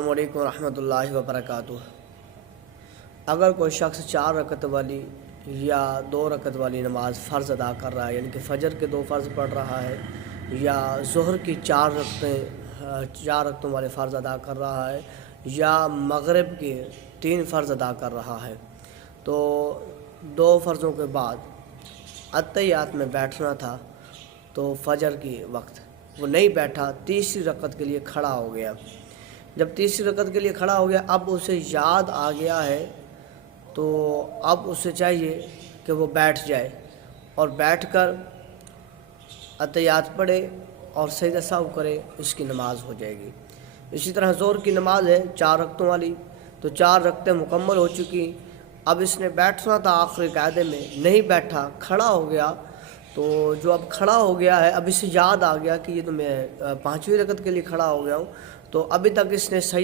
अस्सलामु अलैकुम रहमतुल्लाहि व बरकातुहू। अगर कोई शख्स 4 रकत वाली या 2 रकत वाली नमाज़ फ़र्ज़ अदा कर रहा है, यानी कि फ़जर के 2 फ़र्ज़ पढ़ रहा है, या ज़ुहर की 4 रकतों वाले फ़र्ज़ अदा कर रहा है, या मग़रिब के 3 फ़र्ज़ अदा कर रहा है, तो 2 फ़र्ज़ों के बाद अत्तहियात में बैठना था, तो फ़जर की वक्त वो नहीं बैठा, तीसरी रकत के लिए खड़ा हो गया। जब तीसरी रकत के लिए खड़ा हो गया, अब उसे याद आ गया है, तो अब उसे चाहिए कि वो बैठ जाए और बैठकर अत्तहियात पढ़े और सजदा सहव करे, इसकी नमाज़ हो जाएगी। इसी तरह ज़ोहर की नमाज़ है 4 रकतों वाली, तो 4 रकतें मुकम्मल हो चुकी। अब इसने बैठना था आखिरी कायदे में, नहीं बैठा, खड़ा हो गया। तो जो अब खड़ा हो गया है, अब इसे याद आ गया कि ये तो मैं 5वीं रकत के लिए खड़ा हो गया हूँ, तो अभी तक इसने सही